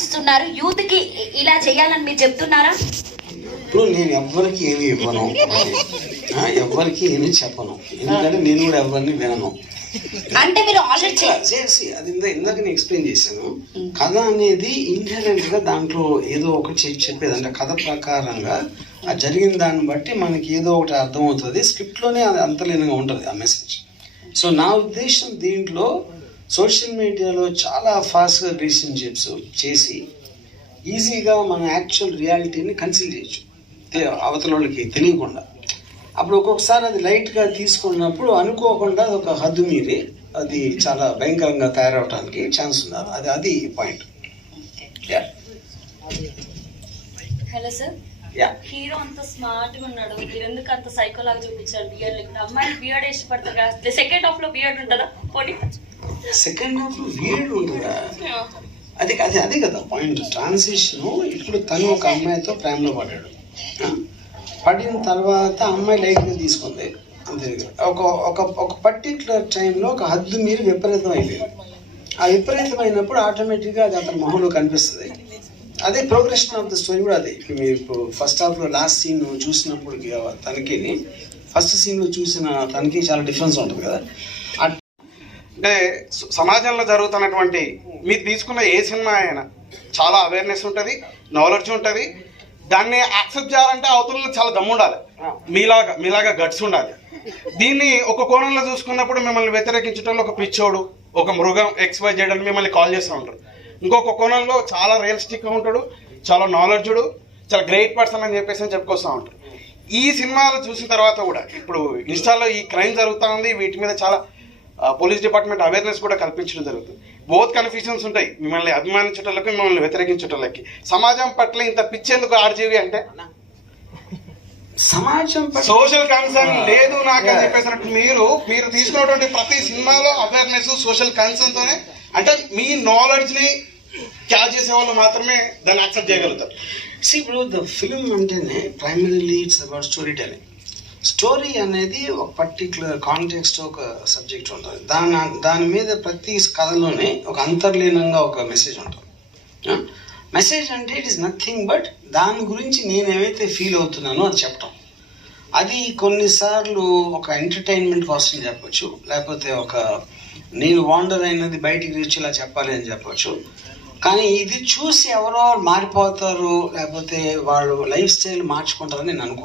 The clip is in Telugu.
ఇస్తున్నారు యూత్ కి ఇలా చేయాలని మీరు చెప్తున్నారా? ఇప్పుడు నేను ఎవ్వరికి ఏమి ఇవ్వను, ఎవ్వరికి ఏమి చెప్పను, ఎందుకంటే నేను కూడా ఎవరిని వినను. అంటే మీరు ఆల్రెడీ చేసి అది ఇందాక నేను ఎక్స్ప్లెయిన్ చేశాను. కథ అనేది ఇన్హెరెంట్ గా దాంట్లో ఏదో ఒకటి చెప్పేది, అంటే కథ ప్రకారంగా ఆ జరిగిన దాన్ని బట్టి మనకి ఏదో ఒకటి అర్థమవుతుంది. స్క్రిప్ట్ లోనే అది అంతర్లీనంగా ఉంటుంది ఆ మెసేజ్. సో నా ఉద్దేశం దీంట్లో సోషల్ మీడియాలో చాలా ఫాస్ట్గా రిలేషన్షిప్స్ చేసి ఈజీగా మన యాక్చువల్ రియాలిటీని కన్సిల్ చేయొచ్చు అవతల వాళ్ళకి తెలియకుండా. అప్పుడు ఒక్కొక్కసారి అది లైట్గా తీసుకున్నప్పుడు అనుకోకుండా ఒక హద్దు మీరి అది చాలా భయంకరంగా తయారవడానికి ఛాన్స్ ఉన్నది. అది పాయింట్. హలో సార్, హీరో అంత స్మార్ట్ గా ఉన్నాడు, మీరు ఎందుకు అంత సైకో లాగా చూపించారు? బియర్డ్ లేకుండా అమ్మాయిలు బియర్డ్ ఇష్టపడతారు కదా, సెకండ్ హాఫ్ లో బియర్డ్ ఉంటుందా? పోనీ సెకండ్ హాఫ్ లో బియర్డ్ ఉంటుందా? అదే కదా పాయింట్. ట్రాన్సిషన్. ఇప్పుడు తను ఒక అమ్మాయితో ప్రేమలో పడ్డాడు, పడిన తర్వాత అమ్మాయి లైట్గా తీసుకుంది అంతే. ఒక పర్టికులర్ టైంలో ఒక హద్దు మీరు విపరీతం అయిపోయింది. ఆ విపరీతం అయినప్పుడు ఆటోమేటిక్గా అది అతని మొహంలో కనిపిస్తుంది. అదే ప్రోగ్రెషన్ ఆఫ్ ద స్టోరీ కూడా అదే. మీరు ఇప్పుడు ఫస్ట్ హాఫ్లో లాస్ట్ సీన్ చూసినప్పుడు తనకి ఫస్ట్ సీన్లో చూసిన తనకి చాలా డిఫరెన్స్ ఉంటుంది కదా. అంటే సమాజంలో జరుగుతున్నటువంటి మీరు తీసుకున్న ఏ సినిమా అయినా చాలా అవేర్నెస్ ఉంటుంది, నాలెడ్జ్ ఉంటుంది. దాన్ని యాక్సెప్ట్ చేయాలంటే అవతలలో చాలా దమ్ము ఉండాలి, మీలాగా గట్స్ ఉండాలి. దీన్ని ఒక కోణంలో చూసుకున్నప్పుడు మిమ్మల్ని వ్యతిరేకించడంలో ఒక పిచ్చోడు, ఒక మృగం, XY చేయడానికి మిమ్మల్ని కాల్ చేస్తూ ఉంటారు. ఇంకొక కోణంలో చాలా రియలిస్టిక్గా ఉంటాడు, చాలా నాలెడ్జుడు, చాలా గ్రేట్ పర్సన్ అని చెప్పేసి చెప్పుకొస్తూ ఉంటారు. ఈ సినిమాలు చూసిన తర్వాత కూడా ఇప్పుడు ఇన్స్టాలో ఈ క్రైమ్ జరుగుతూ ఉంది, వీటి మీద చాలా పోలీస్ డిపార్ట్మెంట్ అవేర్నెస్ కూడా కల్పించడం జరుగుతుంది. బోత్ కన్ఫ్యూజన్స్ ఉంటాయి, మిమ్మల్ని అభిమానించటోళ్ళకి, మిమ్మల్ని వ్యతిరేకించటోళ్ళకి. సమాజం పట్ల ఇంత పిచ్చేందుకు ఆర్జీవి అంటే సమాజం సోషల్ కన్సర్న్ లేదు నాకు అని చెప్పేసినట్టు మీరు తీసుకున్నటువంటి ప్రతి సినిమాలో అవేర్నెస్ సోషల్ కన్సర్న్ తోనే, అంటే మీ నాలెడ్జ్ ని క్యాచ్ చేసే వాళ్ళు మాత్రమే దాన్ని యాక్సెప్ట్ చేయగలుగుతారు. ఇప్పుడు ద ఫిల్మ్ అంటేనే primarily it's about story telling. Story అనేది ఒక పర్టికులర్ కాంటెక్స్ట్, ఒక సబ్జెక్ట్ ఉంటుంది. దాని మీద ప్రతి కథలోనే ఒక అంతర్లీనంగా ఒక మెసేజ్ ఉంటుంది. మెసేజ్ అంటే ఇట్ ఈస్ నథింగ్ బట్ దాని గురించి నేను ఏమైతే ఫీల్ అవుతున్నానో అది చెప్పటం. అది కొన్నిసార్లు ఒక ఎంటర్టైన్మెంట్ కోసం చెప్పచ్చు, లేకపోతే ఒక నేను వాండర్ అయినది బయటికి వచ్చేలా చెప్పాలి అని చెప్పచ్చు. కానీ ఇది చూసి ఎవరో మారిపోతారు, లేకపోతే వాళ్ళు లైఫ్ స్టైల్ మార్చుకుంటారని నేను అనుకో.